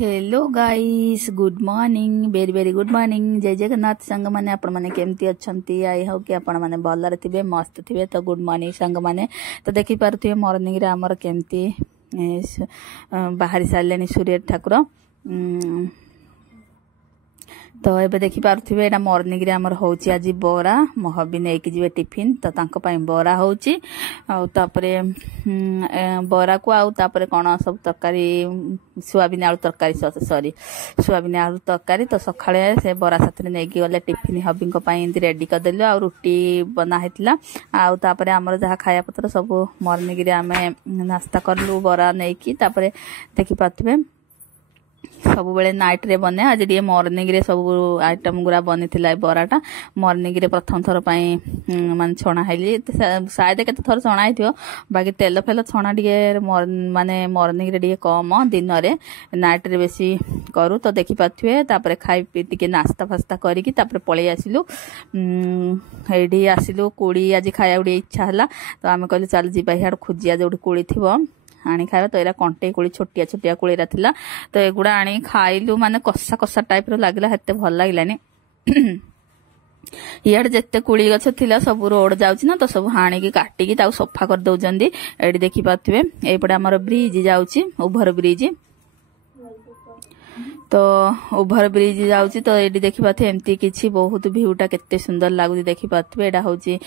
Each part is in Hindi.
Hello guys good morning very very good morning जय जगन्नाथ संग माने आपण माने केमती अछंती आई हो कि आपण माने भलरे थिबे मस्त थिबे तो गुड मॉर्निंग संग माने तो देखि पारथिबे मॉर्निंग रे हमर केमती बाहरी सारलेनी सूर्य ठाकुर तो ये देखी पारे यहाँ मॉर्निंग रे हमर होची आज बरा महबी नहीं जी टिफिन तो बरा होची तापरे बरा को आउे कौन सब तरकारी सोयाबीन आलू तरकारी सॉरी सोयाबीन आलू तरकारी तो सकाळे से बरा साथ नहीं गले टिफिन हबी रेडी करदेलु आ रुटी बना होता आउे आमर जहाँ खाया पत्र सब मॉर्निंग रे आमे नास्ता करलु बरा नहीं कि देखी पारे सब बेले नाइट रे बने आज टे मॉर्निंग रे सब आइटम गुरा बनी थिला बराटा मॉर्निंग रे प्रथम थर मान छणा हैली शायद केते थर छणा हिथियो बाकी तेल फेल छणा टे माने मॉर्निंग रे टे कम दिन रे नाइट रे बेसी करू तो देखि पाथुए तापरे खाई पी टिके नास्ता फास्ता करिकि तापरे पळै आसिलु एडी आसिलु कोड़ी आज खाया उडी इच्छा हला तो आमे कहलु चल जिबा हियाड खुजिया जोडी कोड़ी थिबो आनी खाଇବା तो एरा कंटे कोड़ी छोटिया छोटिया कोड़ीरा थिला तो एगुड़ा आनी खाइलु माने कसा कसा टाइप रो लागला हेते भल लागलानी इयाड जेते कुड़ी गछ थिला सब रोड जाउची ना तो सब हाणी की काटी की ताऊ सफा कर दउजंदी एडी देखि पाथुवे एपडे हमर ब्रिज जाउची ओभर ब्रिज तो ओभर ब्रिज जाउची तो एडी देखि पाथे एमती किछि बहुत व्यूटा केते सुंदर लागुची देखि पाथुवे एडा होची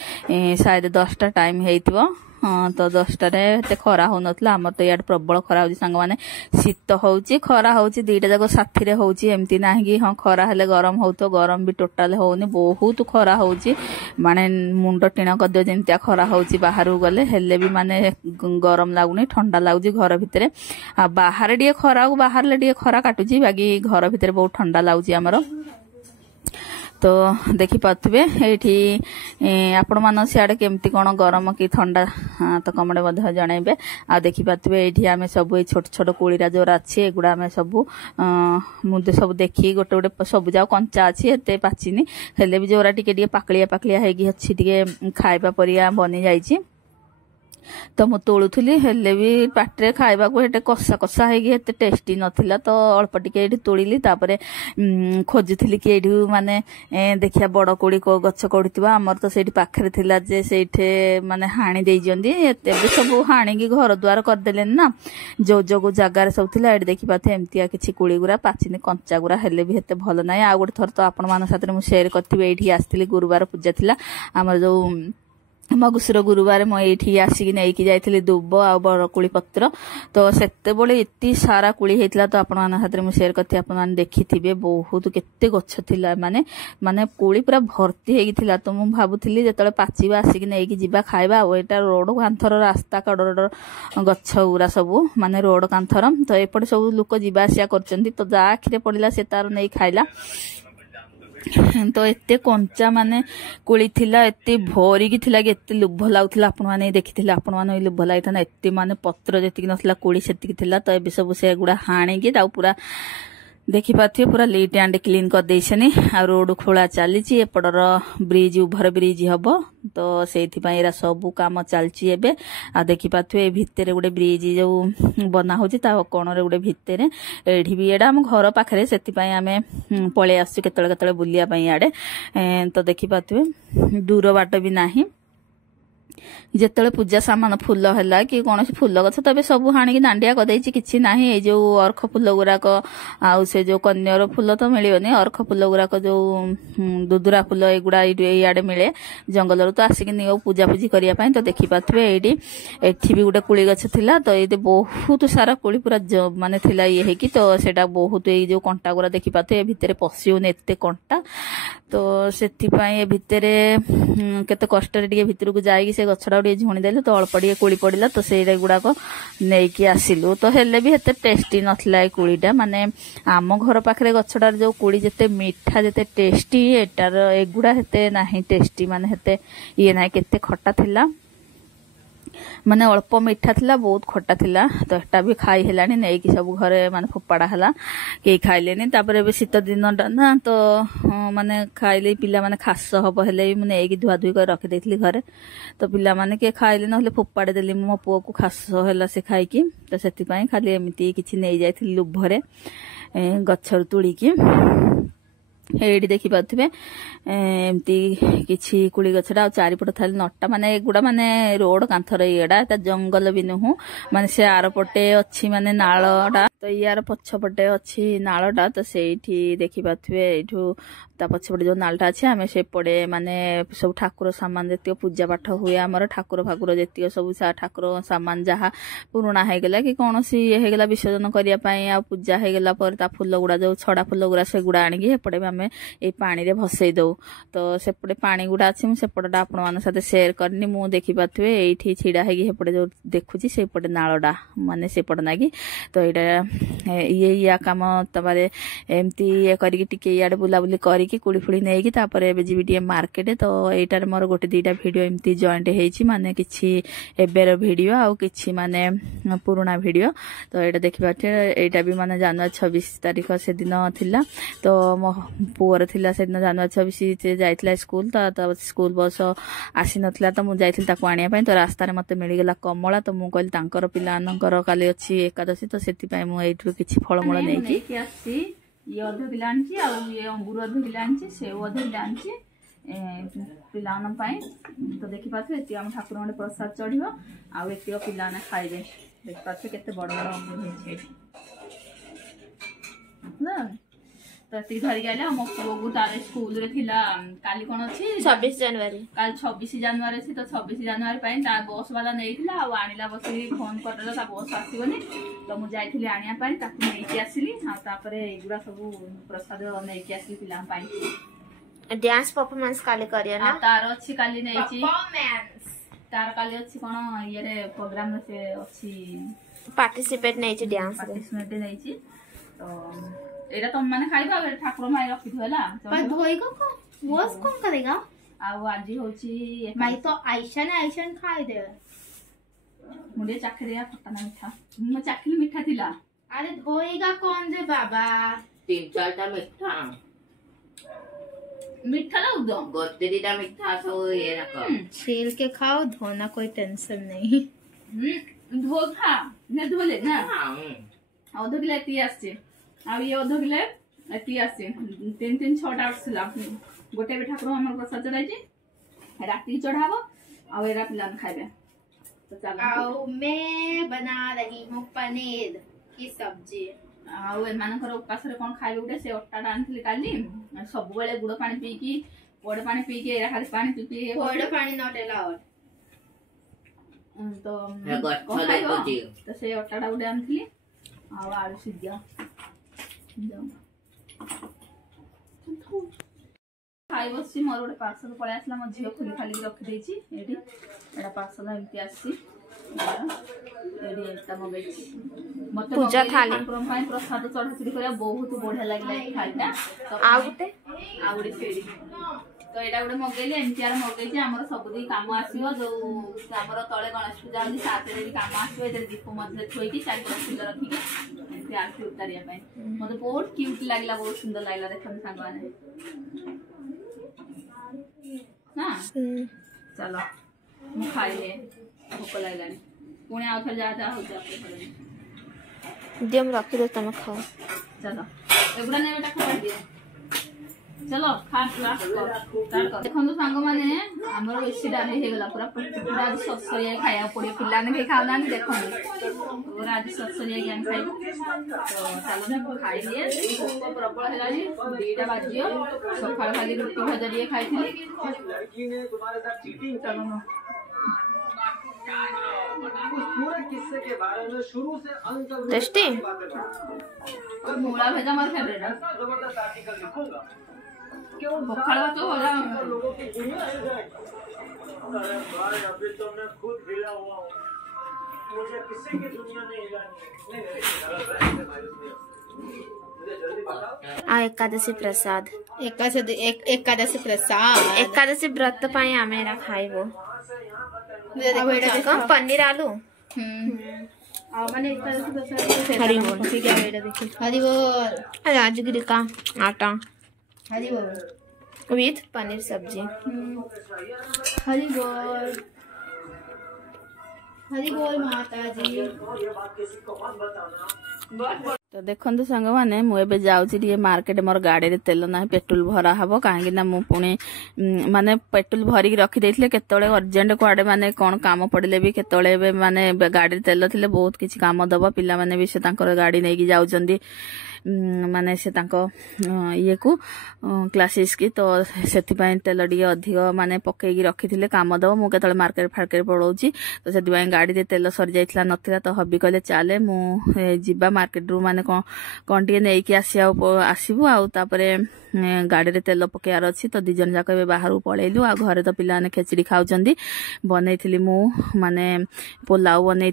शायद 10टा टाइम हेइतबो हाँ तो 10टा रे खरा हो नथला हमर तो याड प्रबल खरा होची संग माने शीत होची खरा होची दुईटा जाको साथी रे होची एमती नाही कि हाँ खरा हेले गरम हो तो गरम भी टोटल होनी बहुत खरा होची माने मुंड टीण कर दियो जेमतिया खरा होची बाहर गले हेले भी माने गरम लागुनी ठंडा लाଗୁची घर भितरे आ बाहर डी खरा को बाहर ले डी खरा काटुची बाकी घर भितरे बहुत ठंडा लाଗୁची हमरो तो देखि पाथुबे एठी आपण मान सियाडे केमती कोन गरम कि ठंडा तो कमेंट मध्ये जणैबे आ देखि पाथुबे एठी आमे सब ए छोट छोट कोळीरा जोरा अछि एगुडा आमे सब मुदे सब देखि गोटे गोटे सब जाव कंचा अछि एते पाचिनी हेले भी जोरा टिके टिके पाकलिया पाकलिया हेगी अछि टिके खाइबा परिया बनि जाईछि तो मु तोलुथली हेले भी पाटरे खाइबा को हेटे कसा कसा हेगी हेते टेस्टी नथिला तो अल्प टिके एठी तोलिली तापरे खोजुथली कि एठी माने देखिया बड़ कोड़ी को गछ कोड़ितबा हमर तो सेठी पाखरे थिला जे सेठे माने हाणी देई जंदी एते सब हाणी की घर द्वार कर देलेन ना जो जो जगार सब थिला एठी देखि पाथे एमतिया किछि कोड़ी गुरा पाचिनी कंचा गुरा हेले भी हेते भल नाही आ गोटे थर तो आपण मान साथे मु शेयर करथिबे एठी आस्थिली गुरुवार पूजा थिला हमर जो मगुसुर गुरुवार मु एठी आसिक नहीं जाइथिली दुब आ बरकुली पत्र तो सेते बळे इति सारा कुली हेतला तो आपण मान हाथ रे मु शेयर करथि आपण मान देखिथिबे बहुत केते गछ थिला माने माने कुली पूरा भर्ती हेगी थिला तो मु भाबुथिली जेतले पाचिबा आसिक नहीं जिबा खाइबा ओइटा रोड कांथर रास्ता कड़र गछ उरा सब माने रोड कांथर तो एपटे सब लोक जिबा आसिया करचंदी तो जा आखिरे पड़िला से तार नहीं खाइला तो एते कंचा माने कुली थिला एते भरी की थिला एते लुभ लाउथिला आपण माने देखिथिला आपण माने लुभ लाइथना एते माने पत्र जेतिक नथला कुली सेतिक थिला तो एबे सब से गुडा हाणी की ताऊ पूरा देखि पाथि पूरा लीट एंड क्लीन कर देइछनी आ रोड खोला चलीची एपडर ब्रिज ओभर ब्रिज हबो तो सेथि पई एरा सब काम चलची एबे आ देखि पाथु ए भितरे गुडे ब्रिज जो बना होची ता कोन रे गुडे भितरे एठी भी एडा हम घर पाखरे सेथि पई आमे पळे आसु केतळे केतळे बुलिया पई आडे तो देखि पाथु दूर बाट भी नाही जेतले पूजा सामान फूल हैला कि कौन फूल गछ तबे सब हाणी दांडिया कदैछि किछि नाही ए जो अर्ख फूल गुराक आउ से जो कन्यर फूल तो मिलियोनी अर्ख फूल गुराक जो दुदुरा फूल एगुडा इयाडे मिले जंगल तो आसिक नियो पूजा पूजी करिया पई तो देखि पाथबे एठी भी गुडे कुली गछ थिला तो एते बहुत सारा कुली पूरा माने थिला ये हे कि तो सेटा बहुत ए जो कंटा गुरा देखि पाथे ए भितरे पसियोने एते कंटा तो सेथि पई ए भितरे केते कष्ट रे टिके भितर को जाई से गछडा टे झुणी देले तो अल्प टिके कुली पड़िला तो सेटा गुडाक नेकी आसिलु तो हेले भी हेते टेस्टी नथला ए कुलीटा माने आम घर पाखरे गछडार जो कुली जेते मीठा जेते टेस्टी एटार एगुडा हेते नाही टेस्टी माने हेते ये नाही केते खट्टा थिला माने अल्प मीठा थिला बहुत खट्टा थिला तो एटा भी खाई हेलानी नहीं कि सब घरे माने फोपाड़ा हला के खाइलेनी तापर एबे शीत दिन ना तो माने खाइले पिला माने खास हब हेले माने एक धुआ धुई कर रखि देथिली घरे तो पिला माने के खाइले नहले फोपाड़े देली मो पुओ को खास होला से खाई की तो सेति पई खाली एमिति किछि नै जायथिली लुभरे गच्छर तुड़ी की एडी देखि पाथबे एमती किछि कुली गछडा चारिपट थाली नट्टा माने एगुडा माने रोड कांथर एडा ता जंगल भी नुहु माने से आर पटे अछि माने नाळडा तो यार पछपटे अछि नाळडा तो सेठी देखि पाथबे एठू ता पछपटे जो नालटा अछि हमें से पड़े माने सब ठाकुर सामान जतियो पूजा पाठ हुए हमर ठाकुर फाकुर जतियो सब ठाकुर सामान जहा पुराना हे गेला कि कोनोसी हे गेला विसर्जन करिया पई आ पूजा हे गेला पर ता फुल गुडा जो छडा फुल गुडा से गुडा आनी के पड़े हमें ए पानी रे भसई दो तो सेपटे पानी गुडा अछि मु सेपटडा आपण मान साथे शेयर करनी मु देखि पाथबे एठी छिडा हे गी हेपटे जो देखुची सेपटे नाळडा माने सेपट नागी तो एडा ये या काम तबारे एमती ये करी टिके याडे बुलाबुली करी की कुड़ी फुड़ी नेकी तापर एबे जीबी टी मार्केट तो एटार मोर गोटे दीटा वीडियो एमती जॉइंट हेची माने किछि एबेर वीडियो आ किछि माने पुराना वीडियो तो एटा देखिबाटे एटा भी माने जनवरी 26 तारिख से दिन थिला तो मो पुअर थिला से दिन जनवरी 26 से जाइतला स्कूल तो स्कूल बस आसी नथिला तो मु जाइथिल ताको आनिया पई तो रास्ता रे मते मिली गेला कमला तो मु कहली तांकर पिलानकर काली अछि एकादशी तो सेति पई मु एठु किछि फळमूळ नेकी कि आसी ये अध किलो आनी आ ये अंगूर अध किलो आनी सेव अध किलो आनी पिलान तो देखी पाथे एति हम ठाकुर गोटे प्रसाद चढ़ियो आ एति पिलाने खाइबे देखि पाथे केते बड़ बड़ अंगूर होइछे ना तो एति धरि आइले हम पुओ तारे स्कूल रे थिला काली कोन अछि 26 जनवरी काल 26 जनवरी से तो 26 जनवरी पई ता बस वाला नेइथिला आ आनिला बसी फोन करला ता बस आसीबनी तो मु जाइथिली आनिया पई ताकू नेइकी आसीली आ तापरे एगुरा सब प्रसाद नेइकी आसीली पिला पई डांस परफॉर्मेंस काली करिया ना तार अछि काली नेइची परफॉर्मेंस तार काली अछि कोन ये रे प्रोग्राम से अछि पार्टिसिपेट नेइची डांस पार्टिसिपेट नेइची तो एरा तुम माने खाइबा ठाकुर माई रखि थला पर धोई को वॉश कौन करेगा आउ आज होची भाई तो आइशन खाई दे मुझे चाखे दिया खट्टा ना मीठा मु चाखली मीठा थिला अरे धोएगा कौन दे बाबा 3-4टा मीठा लाउ दो गोटे दीटा मीठा तो ये ना छील के खाओ धोना कोई टेंशन नहीं धो खा ने धोले ना हां आधो किलो एती आछे आ ये आधो किलो एती आछे 3 6टा आछला गोटे भी ठाकुर हमर प्रसाद चढ़ाई राती चढ़ाबो आ एरा पिलान खाइबे तो चल आओ मैं बना रही हूं पनीर की सब्जी आउ एमानकर उपास रे कोन खाइबे उठे से अट्टा आनथिली काली सब बेले गुड़ पानी पी की पोड़ पानी पी के एरा खाली पानी पी पी पोड़ पानी नॉट अलाउड तो से अट्टाटा उठे आनथिली आउ आलू सिजिया खाई बसी मोर गोटे पार्सल पळे आसला मो झियो खुली खाली रखि देछि एडी एडा पार्सल एमती आसी एडी एटा मगैछि मते पूजा थाली ठाकुर पई प्रसाद चढ़ाचुरी करिया बहुत बढ़िया लागला खाइटा आ गुटे सेडी तो एडा गुटे मगैले एमती आर मगैछि हमर सबदी काम आसीबो जो हमर तळे गणेश पूजा होली साथे भी काम आसीबो एदर दीप मध्ये थोई की चारि फूल रखि के एमती आरती उतारिया पई मते बहुत क्यूट लागला बहुत सुंदर लागला देखन सांगवाने ना चलो मु खाइले भूख लागलानी पुणे आउ थर जा हो जा दियम रखि दे तमे खाओ चलो एगुडा ने बेटा खा दिए चलो खा क्लास कर देखन तो सांग माने हमर बेसी डाली हे गेला पूरा पूरा ससरिया खाया पड़े पिला ने के खाउ नानी देखन पूरा आज ससरिया ज्ञान खाइबो तो चलो ने खाइ लिए भूख प्रबल हेलानी 2टा बाजियो सकाळ खाली रोटी भजा दिए खाइथिली लड़की ने तुम्हारे साथ चीटिंग चलो ना पूरे किस्से के बारे में शुरू से अंत तक टेस्टी मूला भजा मार फेवरेट है जबरदस्त आर्टिकल लिखूंगा क्यों पखाड़ा तो होला लोगों की दुनिया हिल जाएगी। अरे भाई अभी तो मैं खुद हिला हुआ हूँ मुझे किसी की दुनिया नहीं हिलानी मुझे जल्दी बताओ। एकादशी प्रसाद एकादशी प्रसाद एकादशी व्रत पाई आमेरा खाइबो देखो पनीर आलू माने हरी बोल हरी बोल राजगिरी का आटा हरी बोल विथ पनीर सब्जी हरी बोल माता जी। तो देखो सांग मैंने मुझे जाऊँगी मार्केट मोर गाड़ी तेल ना पेट्रोल भरा हम कहीं मु पुणी माने पेट्रोल भरिक रखिदे केत अर्जेंट कुआडे माने कौन काम पड़े भी केत माने गाड़ी तेल थे बहुत किसी काम दब पिला माने भी से गाड़ी नहीं जाऊँगी माने से ये को क्लासेस की तो से तेल टे अधिक माने पकईकी रखी काम दब मु केत मार्केट फार्केट पड़ोची तो से गाड़ी तेल सरी जाइला नथिला तो हबी कहले चले मुझा मार्केट रू माने कौन टे नहीं आसबू आउे गाड़ी तेल पकेयार अच्छी तो दिजन जाक बाहर पलैलु आ घरे तो पिलाने खेचड़ी खाऊंगी बनई मु माने पोलाव बनई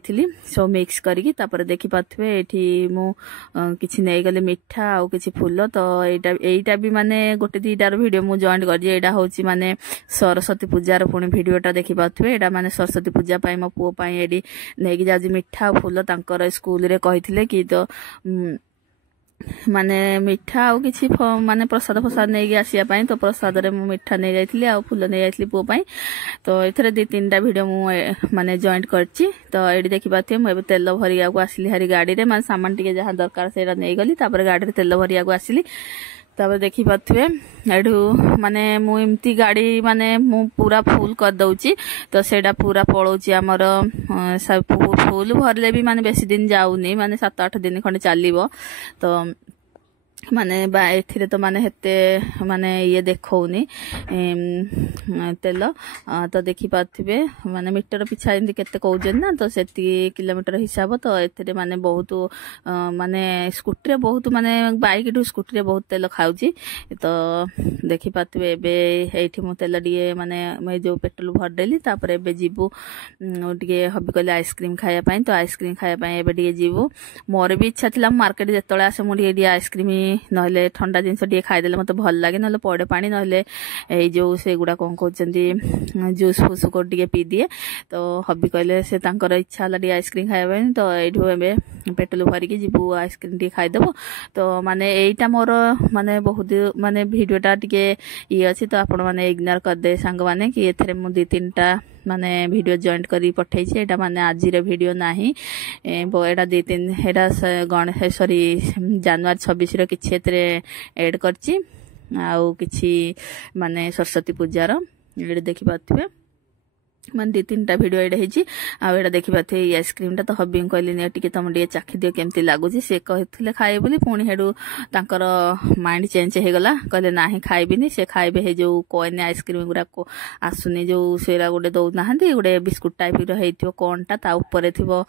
सब मिक्स करके देखी पारे ये मु किसी नहीं गली मिठा आउ किसी फूल तो यहीटा भी माने गोटे दीटार वीडियो मु जॉइन कर हूँ माने सरस्वती पूजार पुणी वीडियोटा देखी पारे यहाँ माने सरस्वती पूजा मो पुओ ये नहीं जाऊँगी मिठा फूल तांकर स्कूल रे कही कि तो माने मिठा आउ किसी माने प्रसाद फसाद नहीं आसापी तो प्रसाद रे मु मिठा नहीं जाइली आ फूल नहीं जाइली पुओ तो ये दी तीन टा वीडियो मु माने जॉइन करची तो ये देखी पाथे मुझे तेल भरिया को आसली हारी गाड़ी रे माने सामान टिके जहाँ दरकार से नहीं गली गाड़ी तेल भरिया को आसली तापर देखी पाथे एठू माने मुमती गाड़ी माने मु पूरा फुल कर दउची तो सेटा पूरा पड़ोची आमर फुल भरले भी माने बेसी दिन जाऊनी माने 7-8 दिन खंडे चलिबो तो माने एथिरे तो माने हेते माने ये देखौनी तेल तो देखी पाथिबे माने मीटर पिछा एंदी केते कहउजन ना तो सेती किलोमीटर हिसाब तो एथिरे माने बहुत माने स्कूटी रे बहुत माने बाइक टू स्कूटी रे बहुत तेल खाउची तो देखी पाथिबे एबे एठी मु तेल दिए माने मैं जो पेट्रोल भर देली तापर एबे जीवु टिके हबी कहले आइसक्रीम खाया पई तो आइसक्रीम खाया पई एबे दिए जीवु मोर भी इच्छा थिला मार्केट जेतळे आसे मु दिए आइसक्रीम नहले ठंडा जिनस टे खाईदेले मत भल लगे ना पड़े पानी ना जो से गुड़ा कौन कहते जूस फूस को टे पी दिए तो हबी कहले से इच्छा है आइसक्रीम खाया तो ये पेट्रोल भरिकी जीवु आइसक्रीम टे खाईदेव तो माने एटा मोर माने बहुत माने वीडियोटा टे ये अच्छी तो आपण मैंने इग्नोर करदे सांग मैंने कि एथरे मु 2-3टा माने वीडियो जॉइंट करी पठे एटा माने आज वीडियो नाही एटा 2-3 एटा गणेश सॉरी जनवरी 26 रो किछि एतरे ऐड करछि आउ किछि माने सरस्वती पूजार एडे देखि पाथिबे मान 2-3टा वीडियो एडे हेची आ एडा देखि पाथे आइसक्रीम टा तो हबी कहली ने टिके तुम टिके चाखी दियो केमती लागुची से कहथिले खाए बोली पुणी हेडू तांकर माइंड चेंज हे गला कहले नाही खाइबिनी से खाइबे हे जो कोइन आइसक्रीम गुरा को आसुनी जो सेरा गोटे दउ नाहंती गोटे बिस्कुट टाइप रो हेथियो कोनटा ता ऊपर थिबो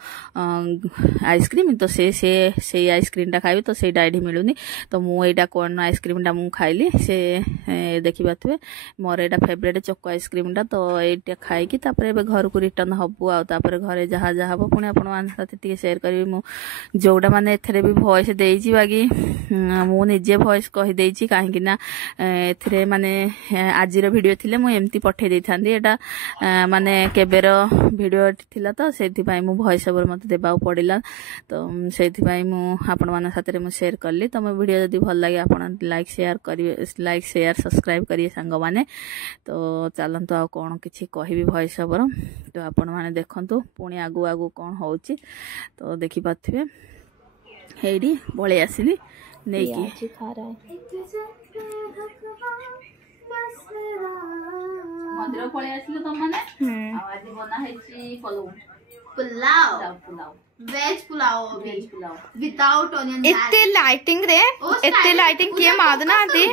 आइसक्रीम तो से आइसक्रीम टा खाइबे तो सेटा एडी मिलुनी तो मु एटा कोन आइसक्रीम टा मु खाइली से देखि पाथबे मोर एटा फेवरेट चोको आइसक्रीम टा तो एटा खाइ कि तापर घर को रिटर्न हबु आ तापर घरे जहाँ जहाँ हम पुणी आपण साथी शेयर करी मु जोड़ा माने एथरे भी वॉइस देइची बाकी मु निजे वॉइस कहि देइची काहे कि ना एथरे माने आज वीडियो थिले मु एमती पठे देई थांदी एटा माने केबेर वीडियो थिला तो सेथि पई मु वॉइस ओवर मते देबा पड़िला तो सेथि पई मु आपण माने साथरे मु शेयर करली तो मो वीडियो जदी भल लागे आपण लाइक शेयर सब्सक्राइब करिए सांग माने तो चलंतो आ कोन किछि कहिबी वॉइस ओवर तो आपण माने देखंतु पुणी आगु आगु कौन होउची तो देखि पाथिबे हेडी बळे आसिली नेकी मंदिर पळे आसिलो त माने आज बना हेची pulao veg pulao without onion इतने लाइटिंग रे इतने लाइटिंग किए मादना आती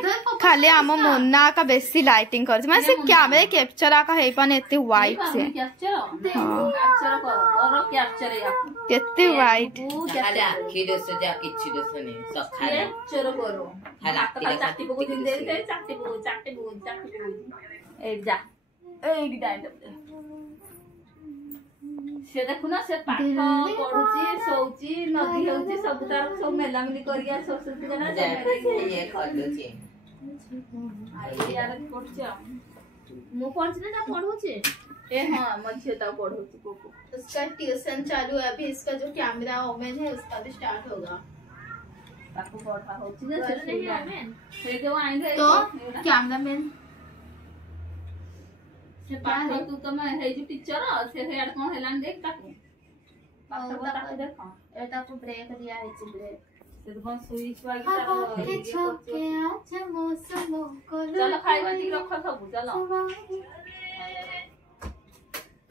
खाली आम मुन्ना का बेसी लाइटिंग कर मैं से कैमरा कैप्चर का है पन इतने वाइट से कैप्चर करो कैप्चर या इतने वाइट खाली आखी दस जा किछि दस ने सखाले कैप्चर करो खाली चाटी को दिन दे चाटी को ए जा ए डाइट से देखुना से पाठ पढुची सोउची नदी होउची सब तार सब मेलामिली करिया सरस्वती जना ये खलुची आई यार कोठछ मु पढछि ना पढुची ए हाँ मझे ता पढ़ो तू को उसका ट्यूशन चालू है अभी, इसका जो कैमरा ओमेन है उसका भी स्टार्ट होगा। ताको पढ़ा होची ना से जो आइले तो कैमरामैन से पाठ तू तो मैं हे जो टीचर से हेड कोन हेलान देख ताको ताको देखो एटा को ब्रेक दिया है ब्रेक से तो बस सुई सुई के छोके आज मौसम को चलो खाइबा टी रख सब चलो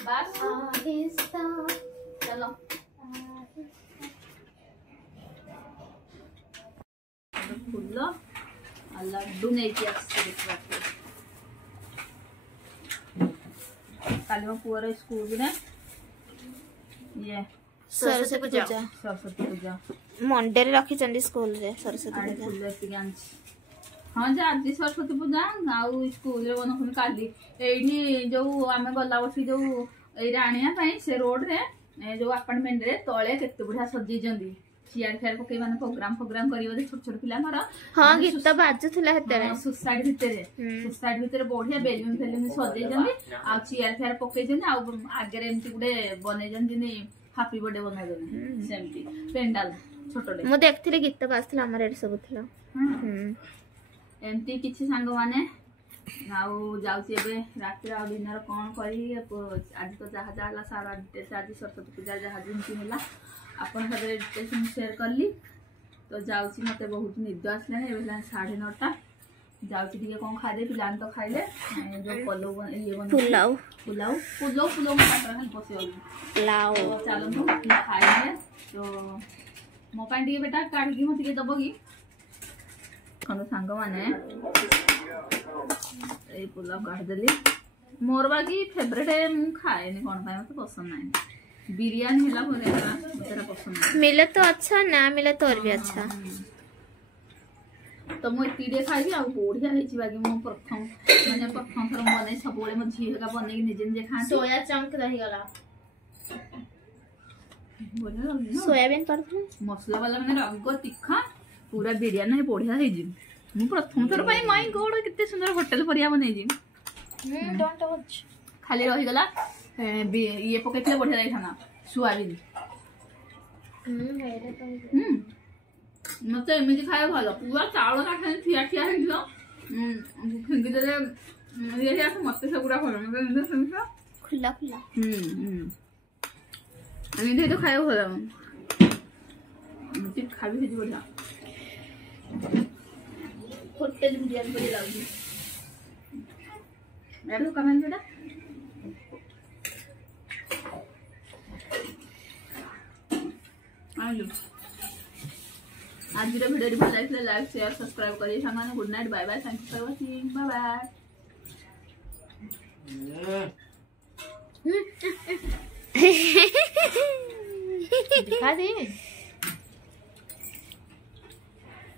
बस आहिस्ता चलो फुल्लो आ लड्डू नहीं कि आसते काली मो पुअर स्कूल रे ये सरस्वती पूजा सरस्वती पूजा मंडे रे रखी चंडी स्कूल रे सरस्वती आड़े पूजा फुल्लो एति गांच हाँ जे आज सरस्वती पूजा आउ स्कूल रे बन पुनी काली एठी जो आमे गला बसी जो एरा आनिया पई से रोड रे जो अपार्टमेंट रे तळे केते बुढ़ा सजी जंदी चेयर फेयर पके माने प्रोग्राम करियो दे छोट छोट पिला मारा हां गीत बाजुथला हेतरे सोसाइटी भितरे बढ़िया बेलून फेलून सजे जंदी आ चेयर फेयर पके जंदी आ आगे रे एमती गुडे बने जंदी ने हैप्पी बर्थडे बना जंदी सेमती पेंडाल छोटले मु देखथिले गीत बाजथला हमर एड सब थला एमती किछि संग माने आउ जाउची एबे रात्रि आ डिनर कोन करी आज तो जहा जाला सारा डिटेल्स आज सरस्वती पूजा जहा जिनती होला अपन साथे डिटेल्स शेयर करली तो जाउची मते बहुत निद आसले ने एबे 9:30 जाउची दिके कोन खाइ दे पिलान तो खाइले जो पलो ये बन पुलाव मात्र हल पसे पुलाव चलो तो खाइले तो मो पाइन दिके बेटा काढी की मते के दबो की कनो सांग माने ए पुलाव काढ देली मोर बाकी फेवरेट है मु खाए नि कोन पाए मते पसंद नाही बिरयानी होला मोरे मते पसंद नाही मिले तो अच्छा ना मिले तो और भी अच्छा तो मु एतीडे खाइबी आ बढ़िया हेची बाकी मु प्रथम थर बने सब बेले मो झी का बने निजे निजे खा सोया चंक रही गला बोले सोयाबीन पर मसला वाला मैंने रंग तीखा पूरा बिरयानी बढ़िया हेजी मु प्रथम थर पाई माय गॉड कितने सुंदर होटल परिया बनै जी डोंट टच खाली रही गला ये पकेटले बढ़िया रही खाना सोयाबीन हेरे तो मते एमिति खाए भलो पूरा चावल काठे ठिया ठिया हेलो फिंगी देले ये या मते सगुडा भलो मते सुनसा खुला एमिति तो खाए भलो मते खाबी हेजी बढ़िया होटल बिरयानी बड़ी लागी यार कमेंट बेटा आलू आज वीडियो भल लगे लाइक शेयर सब्सक्राइब करिए सामान good night bye bye thank you for watching bye bye दिखा दे